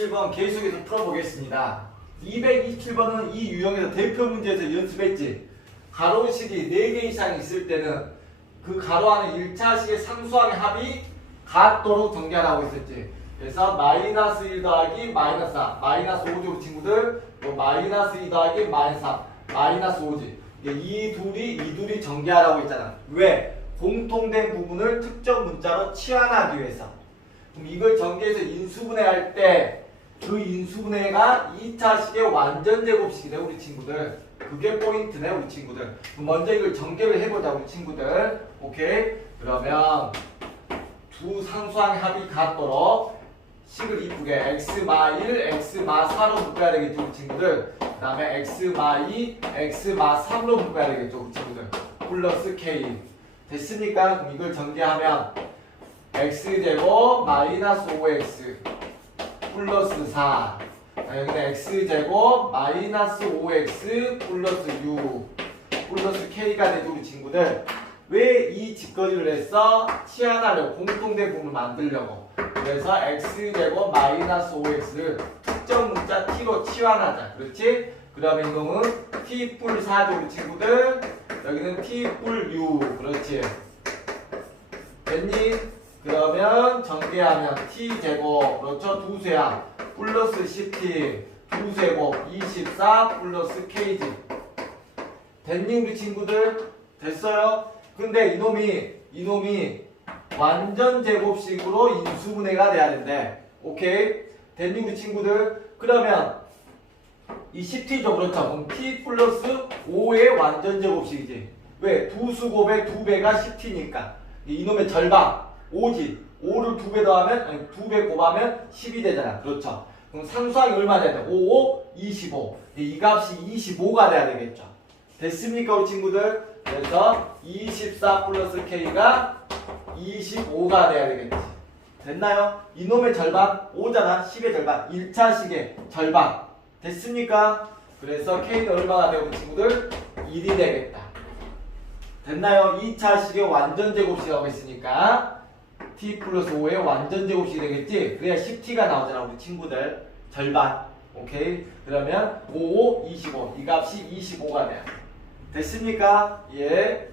227번 계속해서 풀어보겠습니다. 227번은 이 유형에서 대표 문제에서 연습했지. 가로식이 4개 이상 있을 때는 그 가로 안에 1차식의 상수항의 합이 같도록 전개하라고 했었지. 그래서 마이너스 1 더하기 마이너스 4, 마이너스 5죠 친구들. 또 마이너스 2 더하기 마이너스 3, 마이너스 5지. 이 둘이 이 둘이 전개하라고 했잖아. 왜? 공통된 부분을 특정 문자로 치환하기 위해서. 그럼 이걸 전개해서 인수분해할 때 그 인수분해가 2차식의 완전 제곱식이네 우리 친구들. 그게 포인트네 우리 친구들. 먼저 이걸 전개를 해보자 우리 친구들. 오케이? 그러면 두 상수항의 합이 같도록 식을 이쁘게 x 마 1, x 마 4로 묶어야 되겠죠 우리 친구들. 그 다음에 x 마 2, x 마 3로 묶어야 되겠죠 우리 친구들. 플러스 k. 됐습니까? 그럼 이걸 전개하면 x제곱 마이너스 5x 플러스 4 여기는 x제곱 마이너스 5x 플러스 6 플러스 k가 되죠 우리 친구들 왜이 짓거리를 했어? 치환하려고 공통된 부분을 만들려고 그래서 x제곱 마이너스 5x를 특정 문자 t로 치환하자 그렇지? 그러면 이놈은 t 뿔 4죠 우리 친구들 여기는 t 뿔 6 그렇지 됐니? 그러면 전개하면 t 제곱 그렇죠? 두세항 플러스 10t 두세곱 24 플러스 k지. 됐니 우리 친구들? 됐어요? 근데 이놈이 이놈이 완전 제곱식으로 인수분해가 돼야 된대. 오케이? 됐니 우리 친구들? 그러면 이 10t죠? 그렇죠? 그럼 t 플러스 5의 완전 제곱식이지. 왜? 두 수곱의 두 배가 10t니까. 이놈의 절반 5지 5를 두 배 더하면 아니 두 배 곱하면 10이 되잖아 그렇죠 그럼 상수항이 얼마 돼야 돼? 5, 5, 25 이 값이 25가 돼야 되겠죠 됐습니까 우리 친구들? 그래서 24 플러스 K가 25가 돼야 되겠지 됐나요? 이놈의 절반 5잖아 10의 절반 1차식의 절반 됐습니까? 그래서 K는 얼마가 우리 친구들? 1이 되겠다 됐나요? 2차식의 완전 제곱식하고 있으니까 t 플러스 5의 완전 제곱식이 되겠지? 그래야 10t가 나오잖아 우리 친구들 절반 오케이? 그러면 5, 25 이 값이 25가 돼요 됐습니까? 예